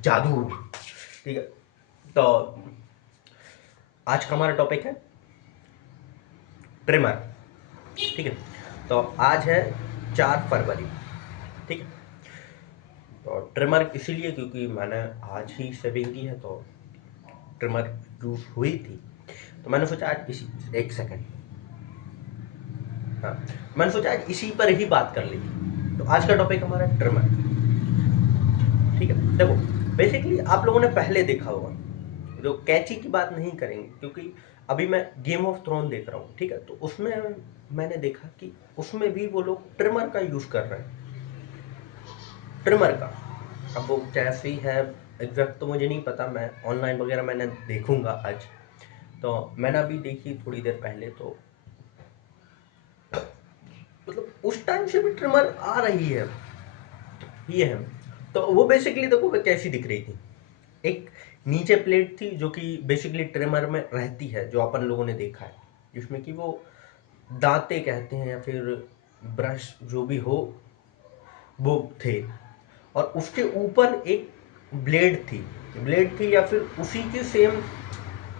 जादू। ठीक है, तो आज का हमारा टॉपिक है ट्रिमर। ठीक है, तो आज है 4 फरवरी। ठीक है, तो ट्रिमर इसीलिए क्योंकि मैंने आज ही शेविंग की है, तो ट्रिमर यूज हुई थी, तो मैंने सोचा आज इसी एक सेकंड, हाँ, मैंने सोचा आज इसी पर ही बात कर ली। तो आज का टॉपिक हमारा ट्रिमर। ठीक है, देखो बेसिकली आप लोगों ने पहले देखा होगा, जो कैची की बात नहीं करेंगे क्योंकि अभी मैं गेम ऑफ थ्रोन देख रहा हूँ। ठीक है, तो उसमें मैंने देखा कि उसमें भी वो लोग ट्रिमर का यूज कर रहे हैं, ट्रिमर का। अब वो कैसी है एग्जैक्ट तो मुझे नहीं पता, मैं ऑनलाइन वगैरह मैंने देखूंगा आज। तो मैंने अभी देखी थोड़ी देर पहले, तो मतलब उस टाइम से भी ट्रिमर आ रही है ये है। तो वो बेसिकली देखो वो कैसी दिख रही थी, एक नीचे प्लेट थी जो कि बेसिकली ट्रिमर में रहती है, जो अपन लोगों ने देखा है, जिसमें कि वो दांते कहते हैं या फिर ब्रश जो भी हो वो थे। और उसके ऊपर एक ब्लेड थी या फिर उसी की सेम,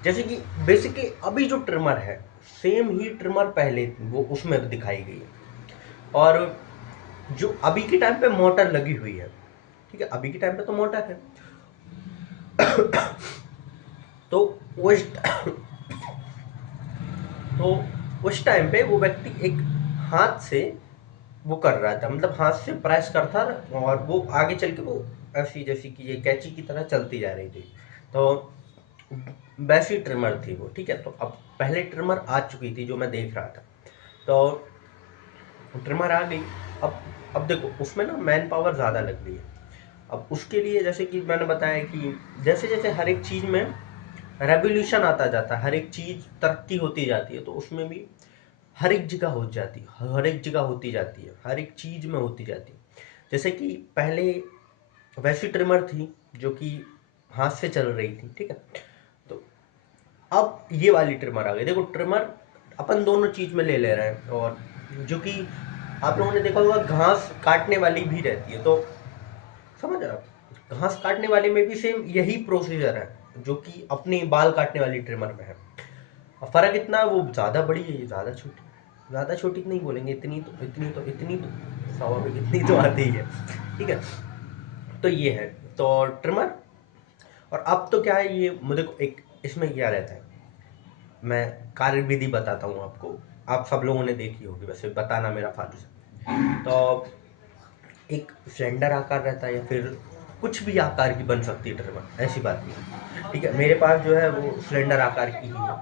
जैसे कि बेसिकली अभी जो ट्रिमर है सेम ही ट्रिमर पहले वो उसमें दिखाई गई है। और जो अभी के टाइम पे मोटर लगी हुई है, ठीक है, अभी के टाइम पे तो मोटर है। तो उस तो उस टाइम पे वो व्यक्ति एक हाथ से वो कर रहा था, मतलब हाथ से प्रेस करता और वो आगे चल के वो ऐसी जैसी कि ये कैंची की तरह चलती जा रही थी। तो वैसी ट्रिमर थी वो। ठीक है, तो अब पहले ट्रिमर आ चुकी थी जो मैं देख रहा था, तो ट्रिमर आ गई। अब देखो उसमें ना मैन पावर ज़्यादा लग रही है। अब उसके लिए जैसे कि मैंने बताया कि जैसे जैसे हर एक चीज़ में रेवोल्यूशन आता जाता है, हर एक चीज़ तरक्की होती जाती है, तो उसमें भी हर एक जगह हो जाती है, हर एक जगह होती जाती है, हर एक चीज़ में होती जाती है। जैसे कि पहले वैसी ट्रिमर थी जो कि हाथ से चल रही थी। ठीक है, तो अब ये वाली ट्रिमर आ गई। देखो ट्रिमर अपन दोनों चीज़ में ले ले रहे हैं, और जो कि आप लोगों ने देखा होगा घास काटने वाली भी रहती है, तो समझ रहे हो, घास काटने वाले में भी सेम यही प्रोसीजर है जो कि अपने बाल काटने वाली ट्रिमर में है। और फर्क इतना है, वो ज़्यादा बड़ी है, ये ज़्यादा छोटी नहीं बोलेंगे, इतनी तो स्वाभाविक इतनी तो आती ही है। ठीक है, तो ये है तो ट्रिमर। और अब तो क्या है, ये मुझे को एक इसमें क्या रहता है, मैं कार्य विधि बताता हूँ आपको। आप सब लोगों ने देखी होगी, वैसे बताना मेरा फर्ज है। तो एक सिलेंडर आकार रहता है या फिर कुछ भी आकार की बन सकती है ट्रिमर, ऐसी बात नहीं है। ठीक है, मेरे पास जो है वो सिलेंडर आकार की ही है।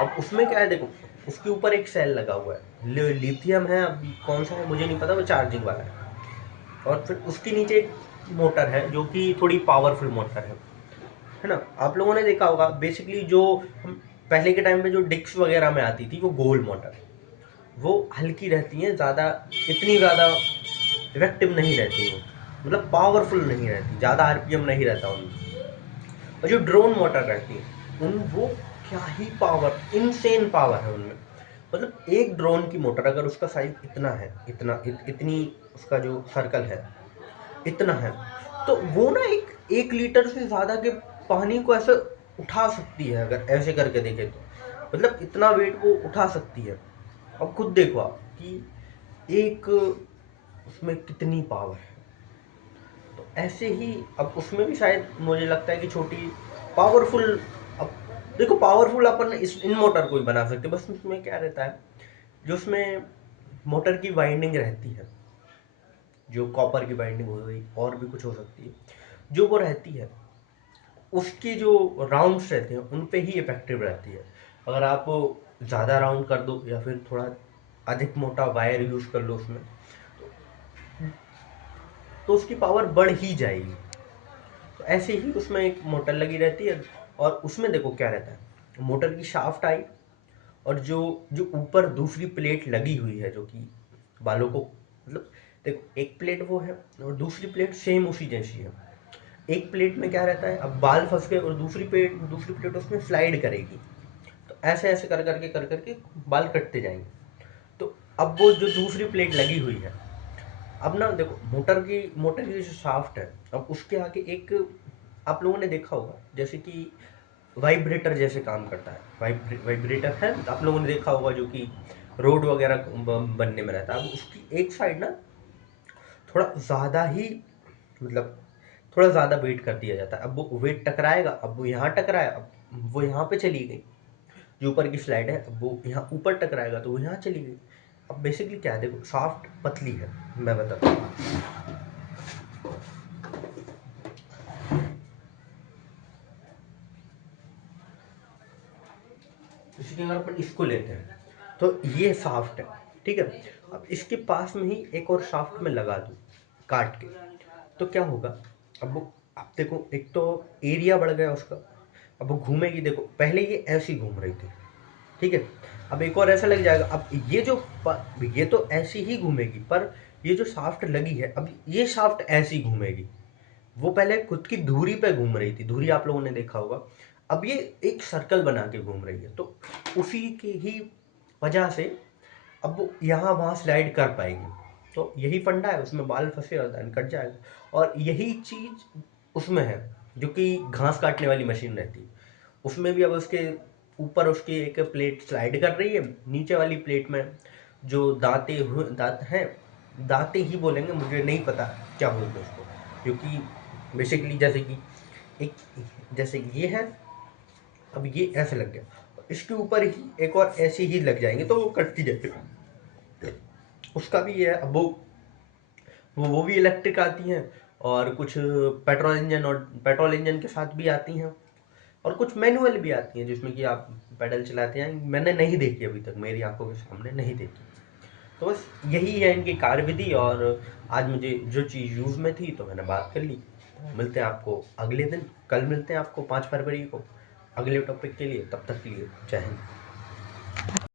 अब उसमें क्या है, देखो उसके ऊपर एक सेल लगा हुआ है, लिथियम है, अब कौन सा है मुझे नहीं पता, वो चार्जिंग वाला है। और फिर उसके नीचे एक मोटर है जो कि थोड़ी पावरफुल मोटर है ना। आप लोगों ने देखा होगा बेसिकली जो हम पहले के टाइम में जो डिक्स वगैरह में आती थी वो गोल मोटर, वो हल्की रहती है ज़्यादा, इतनी ज़्यादा इफेक्टिव नहीं रहती वो, मतलब पावरफुल नहीं रहती, ज़्यादा आरपीएम नहीं रहता उनमें। और जो ड्रोन मोटर रहती है उन वो क्या ही पावर, इनसेन पावर है उनमें। मतलब एक ड्रोन की मोटर अगर उसका साइज इतना है, इतनी उसका जो सर्कल है इतना है, तो वो ना एक 1 लीटर से ज़्यादा के पानी को ऐसे उठा सकती है, अगर ऐसे करके देखें तो मतलब इतना वेट वो उठा सकती है। अब खुद देखो आप कि एक उसमें कितनी पावर है। तो ऐसे ही अब उसमें भी शायद मुझे लगता है कि छोटी पावरफुल, अब देखो पावरफुल अपन इस इन मोटर को ही बना सकते हैं, बस उसमें क्या रहता है, जो उसमें मोटर की वाइंडिंग रहती है, जो कॉपर की बाइंडिंग हो गई और भी कुछ हो सकती है, जो वो रहती है उसकी जो राउंड्स रहते हैं उन पे ही इफेक्टिव रहती है। अगर आप ज़्यादा राउंड कर दो या फिर थोड़ा अधिक मोटा वायर यूज कर लो उसमें, तो, तो उसकी पावर बढ़ ही जाएगी। तो ऐसे ही उसमें एक मोटर लगी रहती है, और उसमें देखो क्या रहता है, मोटर की शाफ्ट आई, और जो जो ऊपर दूसरी प्लेट लगी हुई है जो कि बालों को, मतलब देखो एक प्लेट वो है और दूसरी प्लेट सेम उसी जैसी है। एक प्लेट में क्या रहता है, अब बाल फंस गए और दूसरी प्लेट उसमें स्लाइड करेगी, तो ऐसे ऐसे कर करके बाल कटते जाएंगे। तो अब वो जो दूसरी प्लेट लगी हुई है, अब ना देखो मोटर की जो शाफ्ट है, अब उसके आगे एक आप लोगों ने देखा होगा जैसे कि वाइब्रेटर जैसे काम करता है। वाइब्रेटर है, आप लोगों ने देखा होगा, जो कि रोड वगैरह बनने में रहता है। अब उसकी एक साइड ना थोड़ा ज़्यादा ही, मतलब थोड़ा ज़्यादा वेट कर दिया जाता है। अब वो वेट टकराएगा, अब वो यहाँ टकराया, अब वो यहाँ पे चली गई। जो ऊपर की स्लाइड है, अब वो यहाँ ऊपर टकराएगा तो वो यहाँ चली गई। अब बेसिकली क्या है, देखो शाफ्ट पतली है, मैं बताता हूँ। जैसे कि अगर अपन इसको लेते हैं तो ये शाफ्ट है, ठीक है। अब इसके पास में ही एक और शाफ्ट में लगा दूँ काट के, तो क्या होगा। अब वो, अब देखो एक तो एरिया बढ़ गया उसका। अब वो घूमेगी, देखो पहले ये ऐसी घूम रही थी, ठीक है। अब एक और ऐसा लग जाएगा। अब ये जो ये तो ऐसी ही घूमेगी, पर ये जो शाफ्ट लगी है, अब ये शाफ्ट ऐसी घूमेगी। वो पहले खुद की धुरी पे घूम रही थी, धुरी आप लोगों ने देखा होगा। अब ये एक सर्कल बना के घूम रही है, तो उसी की ही वजह से अब वो यहाँ वहाँ स्लाइड कर पाएगी। तो यही फंडा है, उसमें बाल फंसे और दान कट जाएगा। और यही चीज उसमें है, जो कि घास काटने वाली मशीन रहती है। उसमें भी अब उसके ऊपर उसकी एक प्लेट स्लाइड कर रही है, नीचे वाली प्लेट में जो दांत हैं, दांते ही बोलेंगे, मुझे नहीं पता क्या बोलते हैं उसको, क्योंकि बेसिकली जैसे कि एक, जैसे ये है, अब ये ऐसे लग गया, इसके ऊपर ही एक और ऐसे ही लग जाएंगे तो वो कटती जाएगी। उसका भी ये है। अब वो भी इलेक्ट्रिक आती हैं, और कुछ पेट्रोल इंजन के साथ भी आती हैं, और कुछ मैनुअल भी आती हैं जिसमें कि आप पैडल चलाते हैं। मैंने नहीं देखी अभी तक, मेरी आंखों के सामने नहीं देखी। तो बस यही है इनकी कार्यविधि। और आज मुझे जो चीज़ यूज़ में थी तो मैंने बात कर ली। तो मिलते हैं आपको अगले दिन, कल मिलते हैं आपको 5 फरवरी को अगले टॉपिक के लिए। तब तक के लिए जय हिंद।